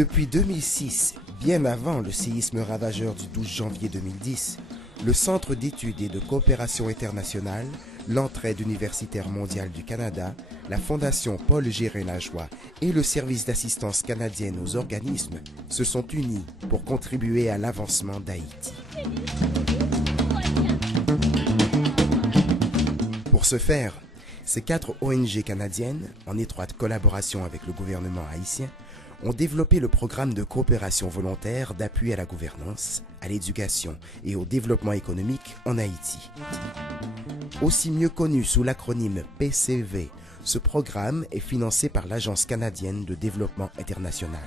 Depuis 2006, bien avant le séisme ravageur du 12 janvier 2010, le Centre d'études et de coopération internationale, l'Entraide universitaire mondiale du Canada, la Fondation Paul Gérin-Lajoie et le Service d'assistance canadienne aux organismes se sont unis pour contribuer à l'avancement d'Haïti. Pour ce faire, ces 4 ONG canadiennes, en étroite collaboration avec le gouvernement haïtien, ont développé le programme de coopération volontaire d'appui à la gouvernance, à l'éducation et au développement économique en Haïti. Aussi mieux connu sous l'acronyme PCV, ce programme est financé par l'Agence canadienne de développement international.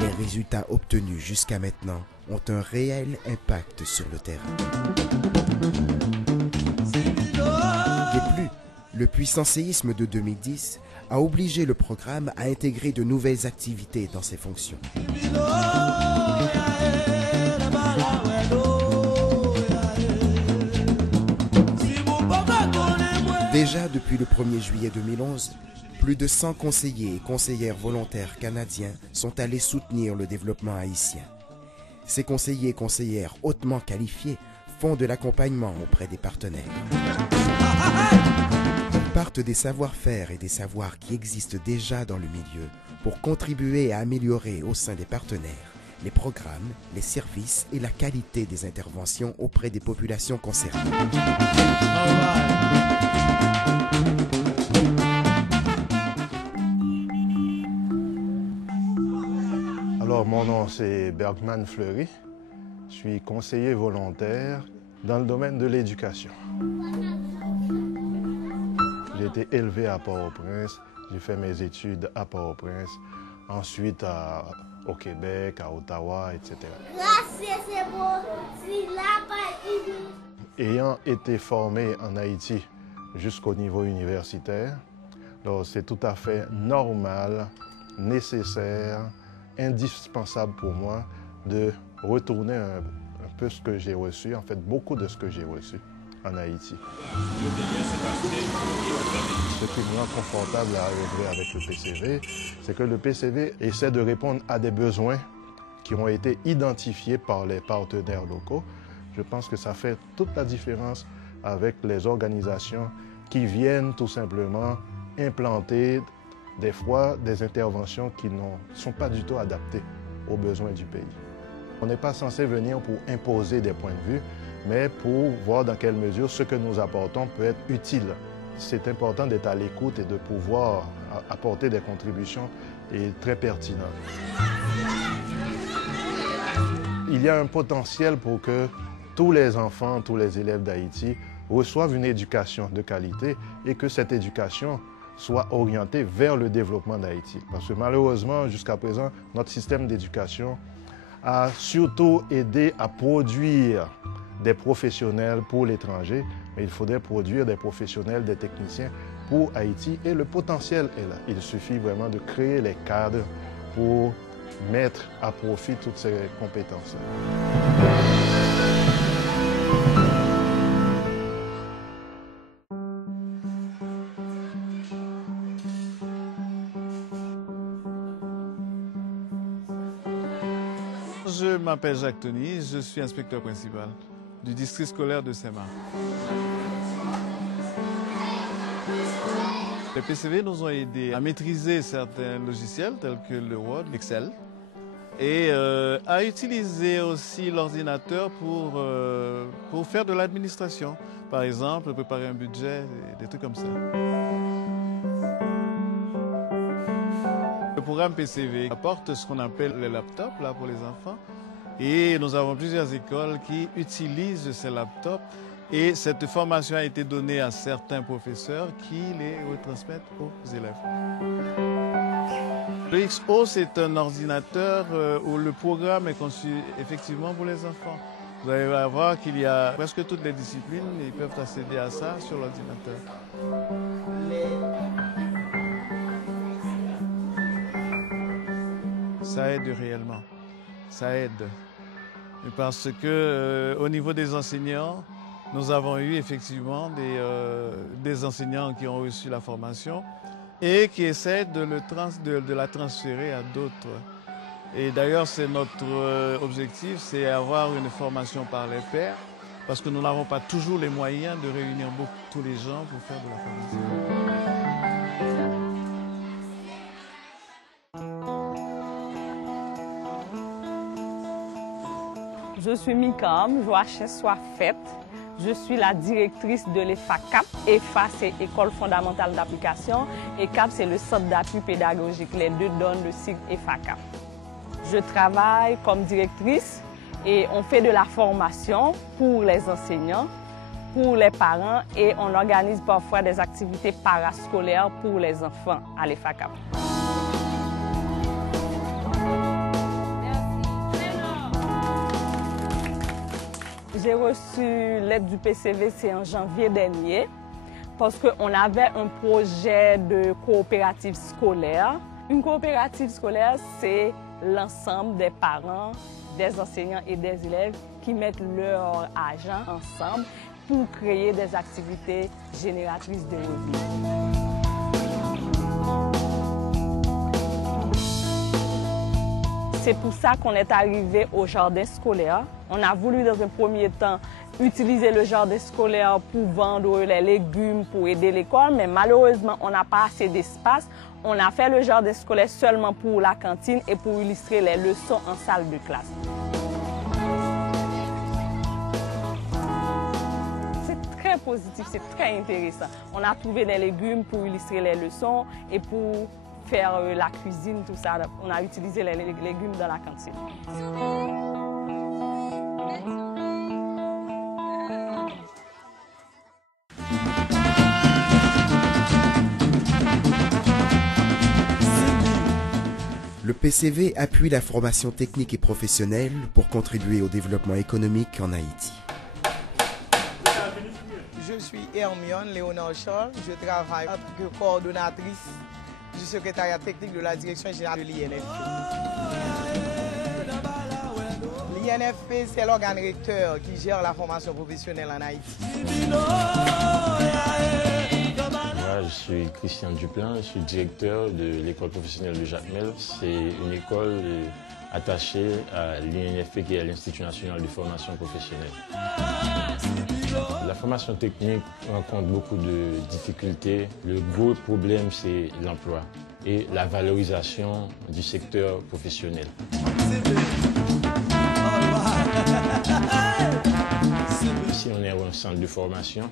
Les résultats obtenus jusqu'à maintenant ont un réel impact sur le terrain. De plus, le puissant séisme de 2010 a obligé le programme à intégrer de nouvelles activités dans ses fonctions. Déjà depuis le 1er juillet 2011, plus de 100 conseillers et conseillères volontaires canadiens sont allés soutenir le développement haïtien. Ces conseillers et conseillères hautement qualifiés font de l'accompagnement auprès des partenaires. Ils partent des savoir-faire et des savoirs qui existent déjà dans le milieu pour contribuer à améliorer au sein des partenaires les programmes, les services et la qualité des interventions auprès des populations concernées. Alors, mon nom c'est Bergman Fleury. Je suis conseiller volontaire dans le domaine de l'éducation. J'ai été élevé à Port-au-Prince, j'ai fait mes études à Port-au-Prince, ensuite au Québec, à Ottawa, etc. Ayant été formé en Haïti jusqu'au niveau universitaire, c'est tout à fait normal, nécessaire, indispensable pour moi de retourner un peu ce que j'ai reçu, en fait beaucoup de ce que j'ai reçu en Haïti. Ce qui me rend confortable à œuvrer avec le PCV, c'est que le PCV essaie de répondre à des besoins qui ont été identifiés par les partenaires locaux. Je pense que ça fait toute la différence avec les organisations qui viennent tout simplement implanter des fois des interventions qui ne sont pas du tout adaptées aux besoins du pays. On n'est pas censé venir pour imposer des points de vue, mais pour voir dans quelle mesure ce que nous apportons peut être utile. C'est important d'être à l'écoute et de pouvoir apporter des contributions très pertinentes. Il y a un potentiel pour que tous les enfants, tous les élèves d'Haïti reçoivent une éducation de qualité et que cette éducation soit orientée vers le développement d'Haïti. Parce que malheureusement, jusqu'à présent, notre système d'éducation a surtout aidé à produire des professionnels pour l'étranger, mais il faudrait produire des professionnels, des techniciens pour Haïti et le potentiel est là. Il suffit vraiment de créer les cadres pour mettre à profit toutes ces compétences. Je m'appelle Jacques Tony, je suis inspecteur principal du district scolaire de Saint-Marc. Les PCV nous ont aidés à maîtriser certains logiciels tels que le Word, l'Excel, et à utiliser aussi l'ordinateur pour faire de l'administration. Par exemple, préparer un budget, des trucs comme ça. Le programme PCV apporte ce qu'on appelle les laptops là, pour les enfants. Et nous avons plusieurs écoles qui utilisent ces laptops. Et cette formation a été donnée à certains professeurs qui les retransmettent aux élèves. Le XO, c'est un ordinateur où le programme est conçu effectivement pour les enfants. Vous allez voir qu'il y a presque toutes les disciplines, ils peuvent accéder à ça sur l'ordinateur. Ça aide réellement, ça aide. Parce que au niveau des enseignants, nous avons eu effectivement des enseignants qui ont reçu la formation et qui essaient de la transférer à d'autres. Et d'ailleurs, c'est notre objectif, c'est avoir une formation par les pairs, parce que nous n'avons pas toujours les moyens de réunir tous les gens pour faire de la formation. Je suis Mikam, Joachim Soifet. Je suis la directrice de l'EFA-CAP. EFA, c'est École fondamentale d'application, et CAP, c'est le centre d'appui pédagogique. Les deux donnent le sigle EFA-CAP. Je travaille comme directrice et on fait de la formation pour les enseignants, pour les parents, et on organise parfois des activités parascolaires pour les enfants à l'EFA-CAP. J'ai reçu l'aide du PCVC en janvier dernier parce qu'on avait un projet de coopérative scolaire. Une coopérative scolaire, c'est l'ensemble des parents, des enseignants et des élèves qui mettent leur argent ensemble pour créer des activités génératrices de revenus. C'est pour ça qu'on est arrivé au jardin scolaire. On a voulu dans un premier temps utiliser le jardin scolaire pour vendre les légumes, pour aider l'école, mais malheureusement, on n'a pas assez d'espace. On a fait le jardin scolaire seulement pour la cantine et pour illustrer les leçons en salle de classe. C'est très positif, c'est très intéressant. On a trouvé des légumes pour illustrer les leçons et pour faire la cuisine, tout ça. On a utilisé les légumes dans la cantine. Le PCV appuie la formation technique et professionnelle pour contribuer au développement économique en Haïti. Je suis Hermione Léonard Charles. Je travaille en tant que coordonnatrice du secrétariat technique de la direction générale de l'INFP. L'INFP, c'est l'organe recteur qui gère la formation professionnelle en Haïti. Moi, je suis Christian Duplain, je suis directeur de l'école professionnelle de Jacmel. C'est une école attachée à l'INFP qui est l'Institut national de formation professionnelle. La formation technique rencontre beaucoup de difficultés. Le gros problème, c'est l'emploi et la valorisation du secteur professionnel. Ici, on est un centre de formation,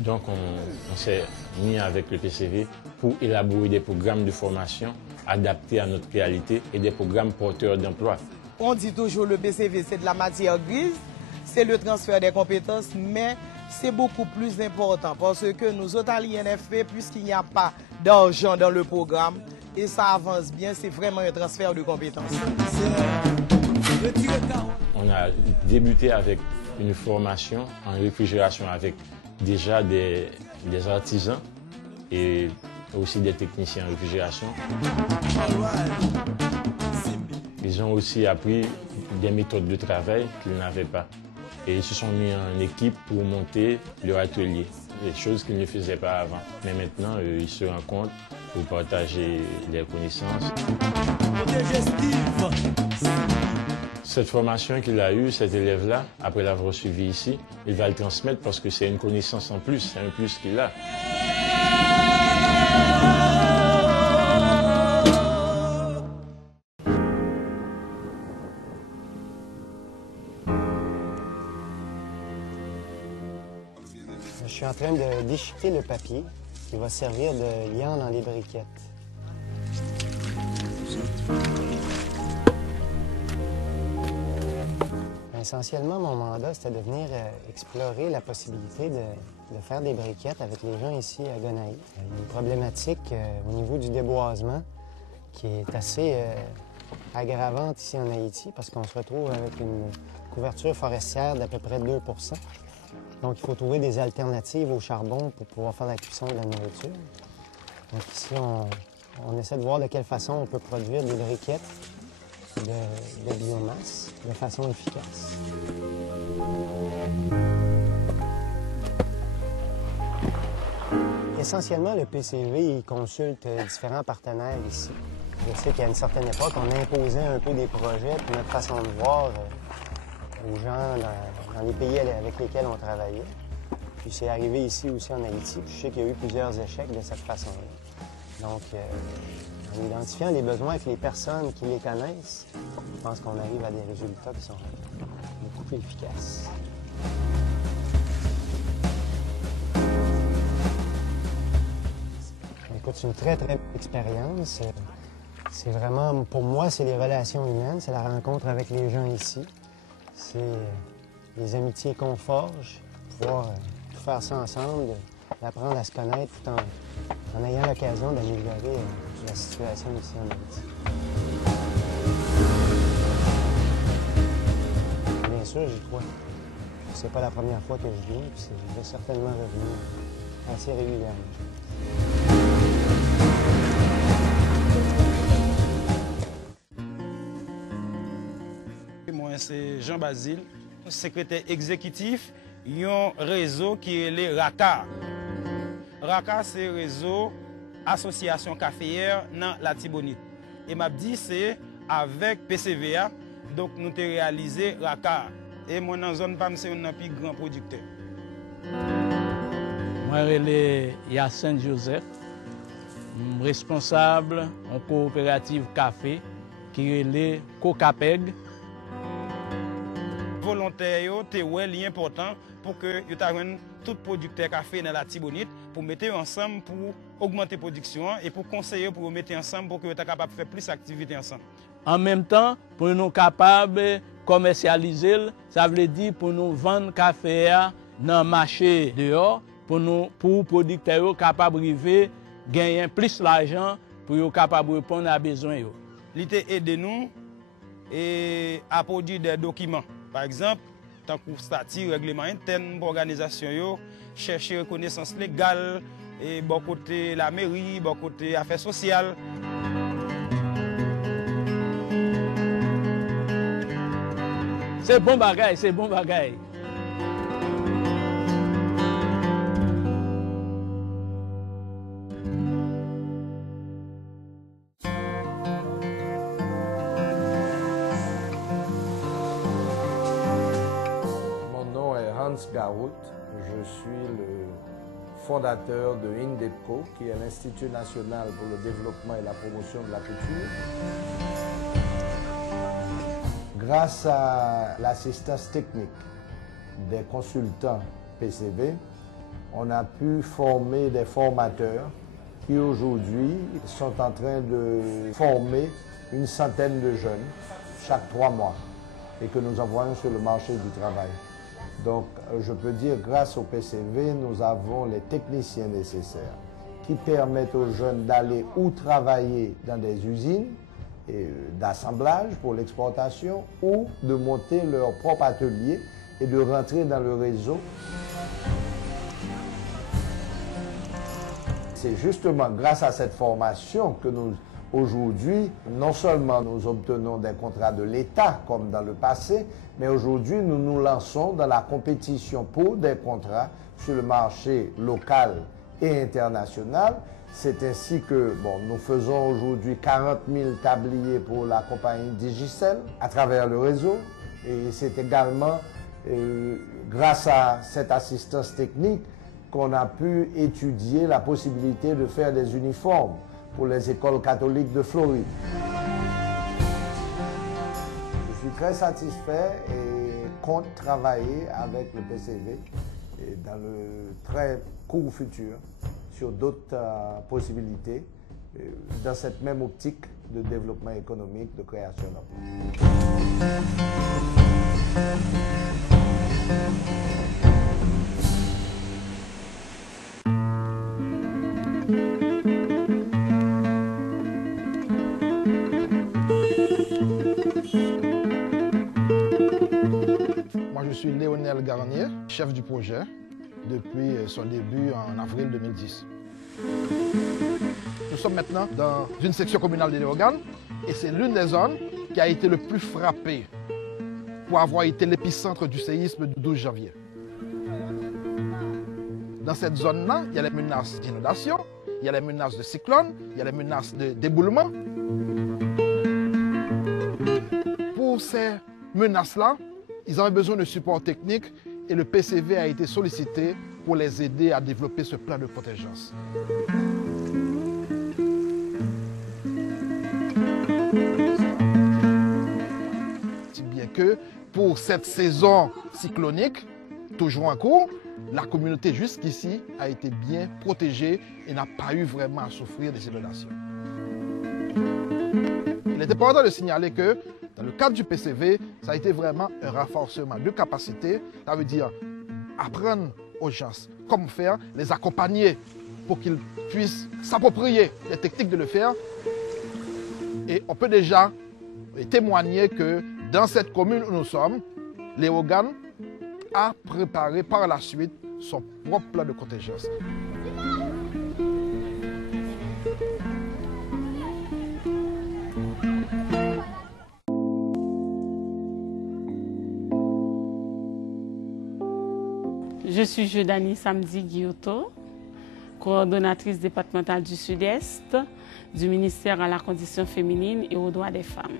donc on s'est mis avec le PCV pour élaborer des programmes de formation adaptés à notre réalité et des programmes porteurs d'emploi. On dit toujours que le PCV, c'est de la matière grise, c'est le transfert des compétences, mais c'est beaucoup plus important parce que nous autres à l'INFP, puisqu'il n'y a pas d'argent dans le programme, et ça avance bien, c'est vraiment un transfert de compétences. On a débuté avec une formation en réfrigération avec déjà des artisans et aussi des techniciens en réfrigération. Ils ont aussi appris des méthodes de travail qu'ils n'avaient pas. Et ils se sont mis en équipe pour monter leur atelier, des choses qu'ils ne faisaient pas avant. Mais maintenant, ils se rencontrent pour partager leurs connaissances. Cette formation qu'il a eue, cet élève-là, après l'avoir suivi ici, il va le transmettre parce que c'est une connaissance en plus, c'est un plus qu'il a. Je suis en train de déchiqueter le papier qui va servir de liant dans les briquettes. Essentiellement, mon mandat, c'était de venir explorer la possibilité de faire des briquettes avec les gens ici à Gonaïves. Il y a une problématique au niveau du déboisement qui est assez aggravante ici en Haïti parce qu'on se retrouve avec une couverture forestière d'à peu près 2 %. Donc, il faut trouver des alternatives au charbon pour pouvoir faire la cuisson de la nourriture. Donc ici, on essaie de voir de quelle façon on peut produire des briquettes de biomasse de façon efficace. Essentiellement, le PCV, il consulte différents partenaires ici. Je sais qu'à une certaine époque, on imposait un peu des projets puis notre façon de voir aux gens dans les pays avec lesquels on travaillait. Puis c'est arrivé ici aussi en Haïti. Puis je sais qu'il y a eu plusieurs échecs de cette façon-là. Donc, en identifiant les besoins avec les personnes qui les connaissent, je pense qu'on arrive à des résultats qui sont beaucoup plus efficaces. Écoute, c'est une très, très belle expérience. C'est vraiment, pour moi, c'est les relations humaines, c'est la rencontre avec les gens ici. C'est les amitiés qu'on forge, pouvoir tout faire ça ensemble, d'apprendre à se connaître tout en ayant l'occasion d'améliorer la situation ici en Haïti. Bien sûr, j'y crois. C'est pas la première fois que je viens, puis je vais certainement revenir assez régulièrement. Moi, c'est Jean-Basile, secrétaire exécutif d'un réseau qui est le RACA. RACA, c'est le réseau Association Caféière dans la Tibonite. Et m'a dit c'est avec PCVA, donc nous avons réalisé RACA. Et moi, dans la zone PAM, c'est un plus grand producteur. Moi, je suis Yacine Joseph, responsable en coopérative café qui est le COCAPEG. Volontaires, c'est important pour que tout producteur café dans la Tibonite pour mettre ensemble pour augmenter la production et pour conseiller pour mettre ensemble pour que vous soyez capable de faire plus d'activités ensemble. En même temps, pour nous capables de commercialiser, ça veut dire pour nous vendre café dans le marché dehors, pour les producteurs capables de gagner plus d'argent pour être capables de répondre à besoin. L'idée aide nous à produire des documents. Par exemple, tant que statut, règlement interne pour l'organisation, chercher reconnaissance légale, et bon côté la mairie, bon côté affaires sociales. C'est bon bagaille, c'est bon bagaille. Garout. Je suis le fondateur de INDEPCO, qui est l'Institut national pour le développement et la promotion de la culture. Grâce à l'assistance technique des consultants PCV, on a pu former des formateurs qui aujourd'hui sont en train de former une centaine de jeunes chaque 3 mois et que nous envoyons sur le marché du travail. Donc, je peux dire, grâce au PCV, nous avons les techniciens nécessaires qui permettent aux jeunes d'aller ou travailler dans des usines d'assemblage pour l'exportation ou de monter leur propre atelier et de rentrer dans le réseau. C'est justement grâce à cette formation que nous, aujourd'hui, non seulement nous obtenons des contrats de l'État comme dans le passé, mais aujourd'hui nous nous lançons dans la compétition pour des contrats sur le marché local et international. C'est ainsi que nous faisons aujourd'hui 40 000 tabliers pour la compagnie Digicel à travers le réseau. Et c'est également grâce à cette assistance technique qu'on a pu étudier la possibilité de faire des uniformes pour les écoles catholiques de Floride. Je suis très satisfait et compte travailler avec le PCV et dans le très court futur sur d'autres possibilités dans cette même optique de développement économique, de création d'emplois. Moi, je suis Léonel Garnier, chef du projet, depuis son début en avril 2010. Nous sommes maintenant dans une section communale de Léogane et c'est l'une des zones qui a été le plus frappée pour avoir été l'épicentre du séisme du 12 janvier. Dans dans cette zone-là, il y a les menaces d'inondation, il y a les menaces de cyclone, il y a les menaces d'éboulement. Pour ces menaces-là, ils avaient besoin de support technique et le PCV a été sollicité pour les aider à développer ce plan de contingence. Si bien que pour cette saison cyclonique, toujours en cours, la communauté jusqu'ici a été bien protégée et n'a pas eu vraiment à souffrir des inondations. Il est important de signaler que dans le cadre du PCV, ça a été vraiment un renforcement de capacité. Ça veut dire apprendre aux gens comment faire, les accompagner pour qu'ils puissent s'approprier les techniques de le faire. Et on peut déjà témoigner que dans cette commune où nous sommes, Léogane a préparé par la suite son propre plan de contingence. Je suis Jodani Samdi Guillotot, coordonnatrice départementale du Sud-Est du ministère à la condition féminine et aux droits des femmes.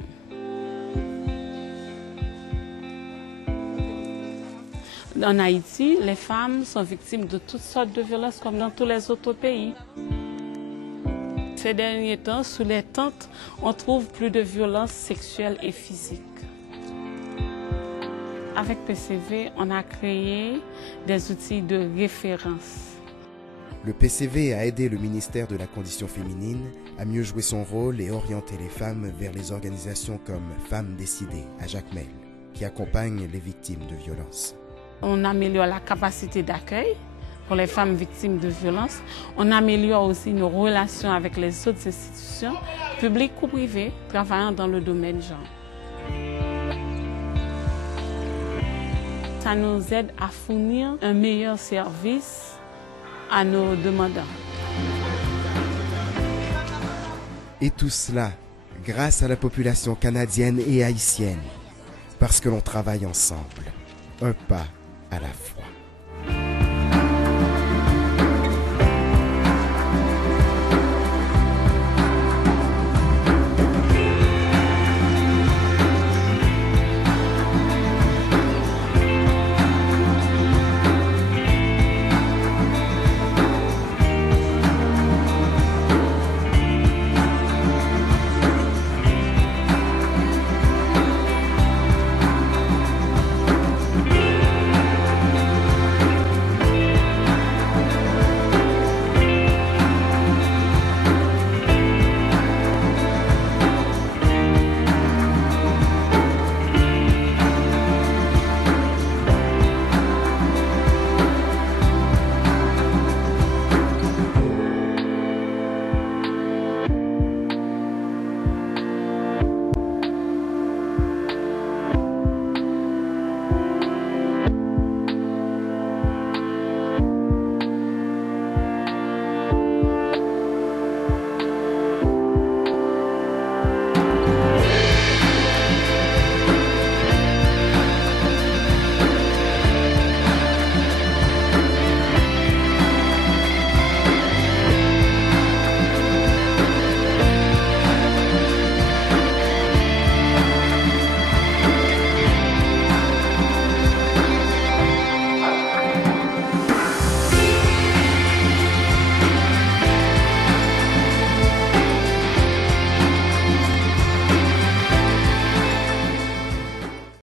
En Haïti, les femmes sont victimes de toutes sortes de violences comme dans tous les autres pays. Ces derniers temps, sous les tentes, on trouve plus de violences sexuelles et physiques. Avec PCV, on a créé des outils de référence. Le PCV a aidé le ministère de la Condition féminine à mieux jouer son rôle et orienter les femmes vers les organisations comme Femmes Décidées à Jacmel, qui accompagnent les victimes de violences. On améliore la capacité d'accueil pour les femmes victimes de violences. On améliore aussi nos relations avec les autres institutions, publiques ou privées, travaillant dans le domaine genre. Ça nous aide à fournir un meilleur service à nos demandeurs. Et tout cela grâce à la population canadienne et haïtienne, parce que l'on travaille ensemble, un pas à la fois.